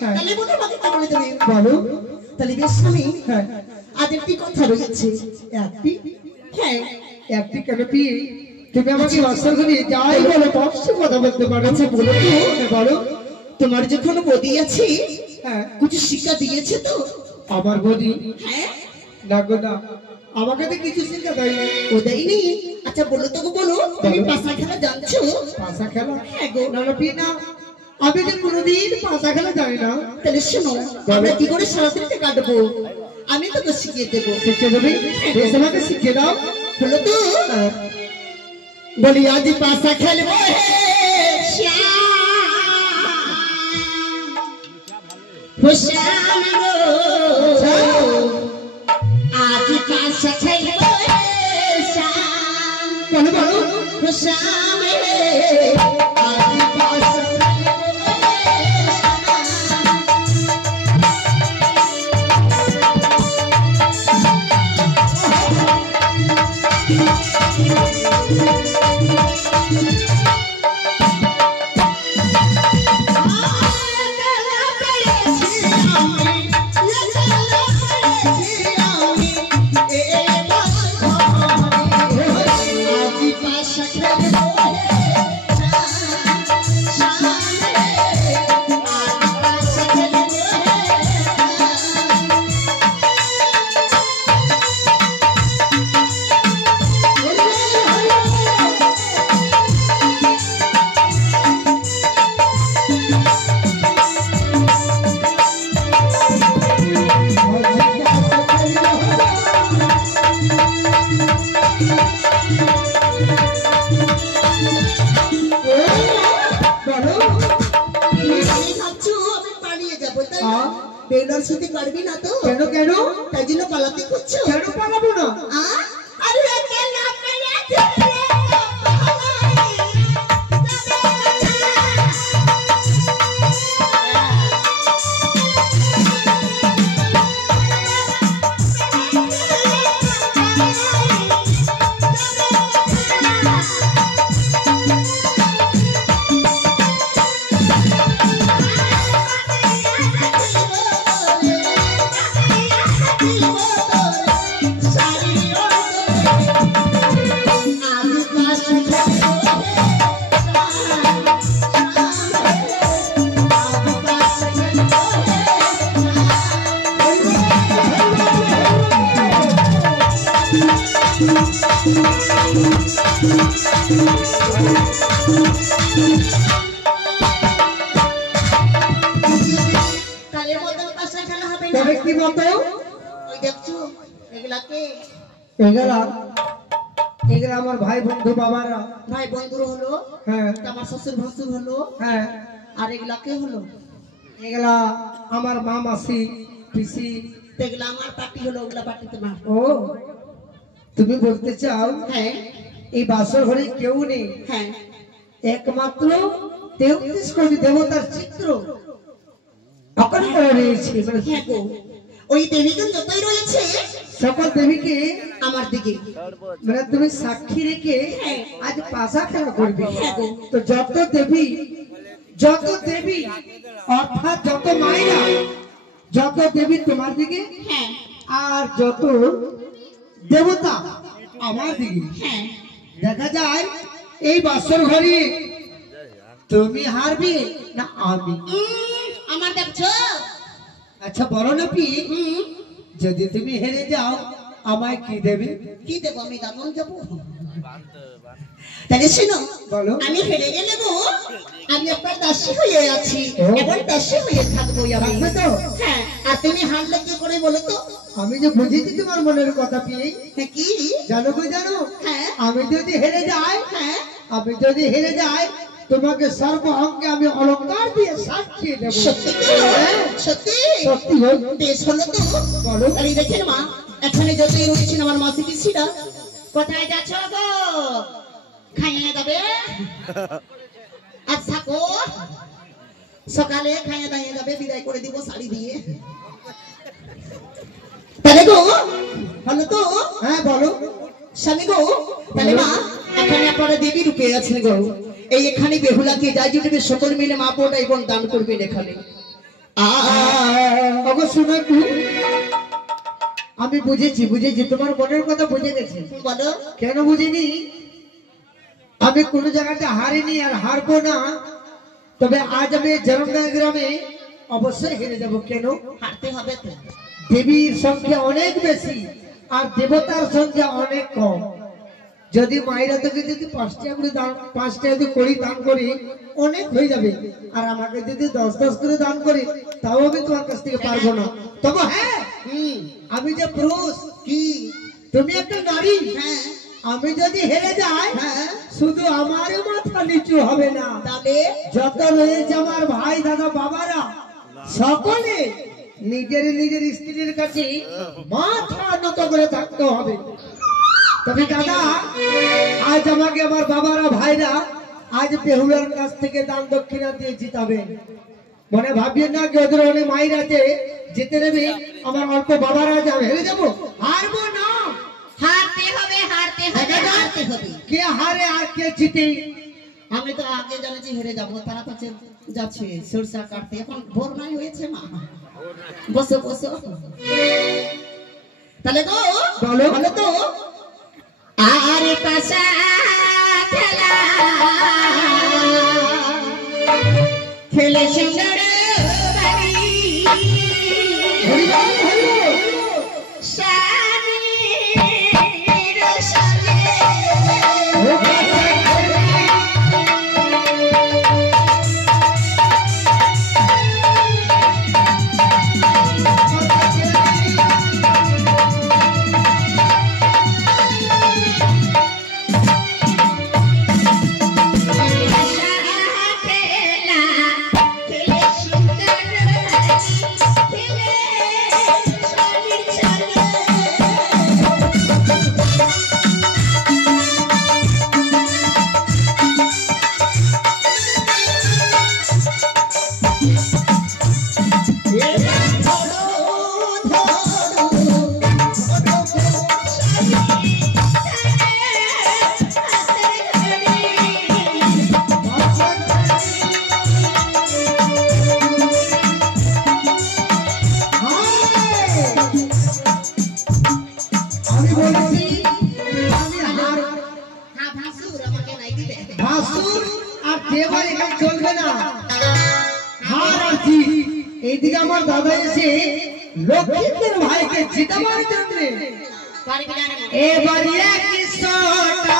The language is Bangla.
তাহলে বলো আমাকে কি বলে দেবে বলো তাহলে বেশ স্বামী আজ একটি কথা রয়েছে একটি হ্যাঁ একটি কেন পিয়ে তুমি আমাকে বাসর ঘরে যাই বলো পক্ষে কথা বলতে পারো আচ্ছা বলো তো বলো তোমার যখন বদি আছে হ্যাঁ কিছু শিক্ষা দিয়েছে তো আমার বদি হ্যাঁ না গো না আমাকে তো কিছু শিক্ষা দেয়নি ও দেয়নি আচ্ছা বলো তো বলো তুমি পাশা খেলা জানছো পাশা খেলা হ্যাঁ গো না পিয়ে না আমি তো কোনোদিন পাশা খেলা জানি না তাহলে শোনো আমরা কি করে সারাদিনটা কাটবো আমি তোকে শিখিয়ে দেবো শিখিয়ে দেবে বেশ আমাকে শিখিয়ে দাও হলো তো বলি আজ পাশা খেলবো আজ পাশা খেলবো বলো বলো আজ পাশা বেলার সাথে পারবি না তো কেন কেন তাই জন্য পালাতে করছো কেন পালাবো না আরে কেন কি মতো ওই দেখছো এগুলাকে এগুলা আমার ভাই বন্ধু বাবারা ভাই বন্ধুর হলো হ্যাঁ আমার শ্বশুর ভাসুর হলো হ্যাঁ আর এগুলাকে হলো এগুলা আমার মা মাসি পিসি এগুলা আমার পার্টি হলো ওগুলা পার্টিতে না ও তুমি বলতে চাও হ্যাঁ এই বাসর ঘরে কেউ নেই হ্যাঁ একমাত্র 33 কোটি দেবতার চিত্র অকর্ণ রয়েছে হ্যাঁ গো ওই দেবীগণ যতই রয়েছে সকল দেবীকে আমার দিকে মানে তুমি সাক্ষী রেখে আজ পাশা খেলা করবে তো যত দেবী অর্থাৎ যত মায়েরা যত দেবী তোমার দিকে আর যত দেবতা আমার দিকে দেখা যায় এই বাসর ঘরে তুমি হারবে না আমি আমার দেখছো আচ্ছা বলো না পি যদি তুমি হেরে যাও আমায় কি দেবে কি দেবো আমি দামন যাবো তাহলে শোনো বলো আমি হেরে গেলে গো আমি আপনার দাসী হয়ে আছি এবং দাসী হয়ে থাকবো থাকবে তো হ্যাঁ আর তুমি হারলে কি করে বলো তো আমি যে বুঝেছি তোমার মনের কথা পেয়ে কি জানো গো জানো হ্যাঁ আমি যদি হেরে যাই হ্যাঁ আমি যদি হেরে যাই তোমাকে সর্বঅঙ্গে আমি অলংকার দিয়ে সাজিয়ে দেব সত্যি সত্যি সত্যি হোক বেশ হলো তো বলো তাহলে দেখেন মা এখানে যতই রয়েছেন আমার মাসি পিসিরা কোথায় যাচ্ছ গো খাইয়ে যাবে আচ্ছা গো সকালে খাইয়ে দাইয়ে যাবে বিদায় করে দিব শাড়ি দিয়ে তাহলে গো হলো তো হ্যাঁ বলো স্বামী গো তাহলে মা এখানে আপনারা দেবী রূপে আছেন গো এই এখানে বেহুলাকে যাই জুটবে সকল মিলে মা বোন এবং দান করবেন এখানে অবশ্য না একটু আমি বুঝেছি তোমার মনের কথা বুঝে গেছি। বলো। কেন বুঝিনি? আমি কোন জায়গাতে হারিনি আর হারবো না, তবে আজ আমি জরমগাঁ গ্রামে অবশ্যই হেরে যাব। কেন? হারতে হবে তো। দেবীর সংখ্যা অনেক বেশি আর দেবতার সংখ্যা অনেক কম। যদি মায়েরা তোকে যদি 5টা যদি করি দান করি অনেক হয়ে যাবে, আর আমাকে যদি 10 করে দান করি তাও আমি তোমার কাছ থেকে পারবো না। তবে হ্যাঁ, আমি যে পুরুষ, কি? তুমি একটা নারী। হ্যাঁ। আমি যদি হেরে যাই, হ্যাঁ। শুধু আমার মাথা নিচু হবে না, তবে যত রয়েছে আমার ভাই দাদা বাবারা সকলে নিজের স্ত্রীর কাছে মাথা নত করে থাকতে হবে। তবে দাদা, আজ আমাকে আমার বাবারা ভাইরা আজ বেহুলার কাছ থেকে দান দক্ষিণা দিয়ে জিতাবেন। মনে ভাববেন না কি ওদের অনেক মায়ের আছে যেতে নেবে, আমার অল্প বাবারা আজ আমি হেরে যাবো? হারবো না। হারতে হবে, হারতে হবে, হারতে হবে। কে হারে আর কে জিতে? আমি তো আগে জানেছি হেরে যাবো, তারা তো যাচ্ছে সরষা কাটতে। এখন ভোর নাই হয়েছে মা। বসো বসো। তাহলে তো বলো। বলো তো। আরে পাশা খেলা খেলে সুন্দর বাড়ি এইদিকে আমার দাদা এসে লক্ষ্মীদের ভাইকে জিতাবার জন্য এবারে 100টা